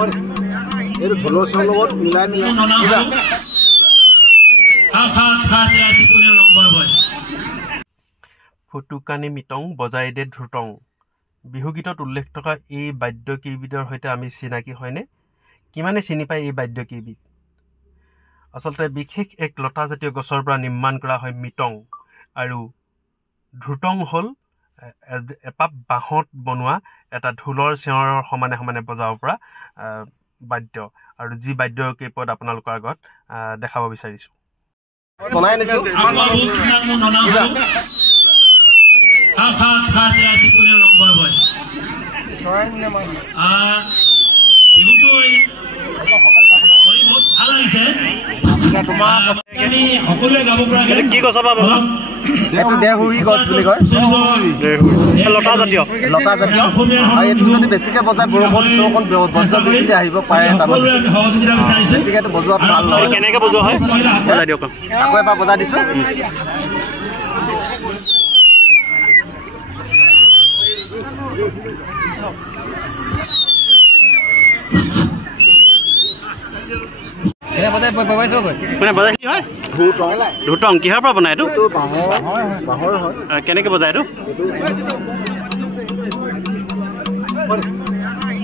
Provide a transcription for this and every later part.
এইটো ঢোলৰ চৰৰ লগত মিলাই ফুটুকানি মিটং বজাই দে ধ্ৰুতং বিহুগীতত উল্লেখ থকা এই বাদ্য কেইবিধৰ সৈতে আমি চিনাকি হয়নে? কিমানে চিনি পায় এই বাদ্য কেইবিধ? আচলতে বিশেষ এক লতাজাতীয় গছৰ পৰা নিৰ্মাণ কৰা হয় মিটং, আৰু ধ্ৰুতং হ'ল এপাপ বাঁহত বনোৱা এটা ঢোলৰ চেওঁৰ সমানে সমানে বজাব পৰা বাদ্য, আৰু যি বাদ্য কেইপদ আপোনালোকৰ আগত দেখাব বিচাৰিছোঁ। কি গছ পাব? এইটো দেৰহুৰি গছ বুলি কয়, লতা জাতীয়। আৰু এইটো যদি বেছিকে বজাই বৰষুণ বজ্ৰ বিজুলী আহিব পাৰে, বেছিকে বজোৱাটো ভাল নহয়। কেনেকে বজোৱা হয় বজাই দিয়ক। আকৌ এবাৰ বজাই দিছো। ধ্ৰুতং কিহৰ পৰা বনাই? এইটো বাঁহৰ হয়। কেনেকে বজাই এইটো?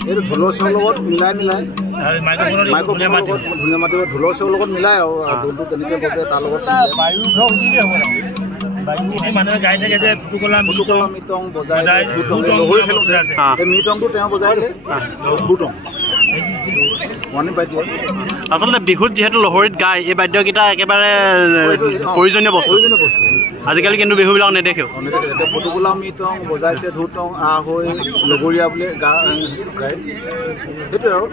এইটো ঢোলৰ চৰৰ লগত মিলাই ধুনীয়া মাতিব, ঢোলৰ চৰৰ লগত মিলাই আৰু ঢোলটো তেনেকে বজে তাৰ লগত মানুহে গাই থাকে যে মিটং বজাই লহৰি খেলো। এই মিটংটো তেওঁ বজাই দিলে ধ্ৰুতং। আচলতে বিহুত যিহেতু লহৰিত গায়, এই বাদ্যকেইটা একেবাৰে প্ৰয়োজনীয় বস্তু। আজিকালি কিন্তু বিহুবিলাক নেদেখেও। ফটুকোলা মিটং বজাইছে, ধ্ৰুতং হৈ লগৰীয়া বুলি গায়, সেইটোৱে আৰু।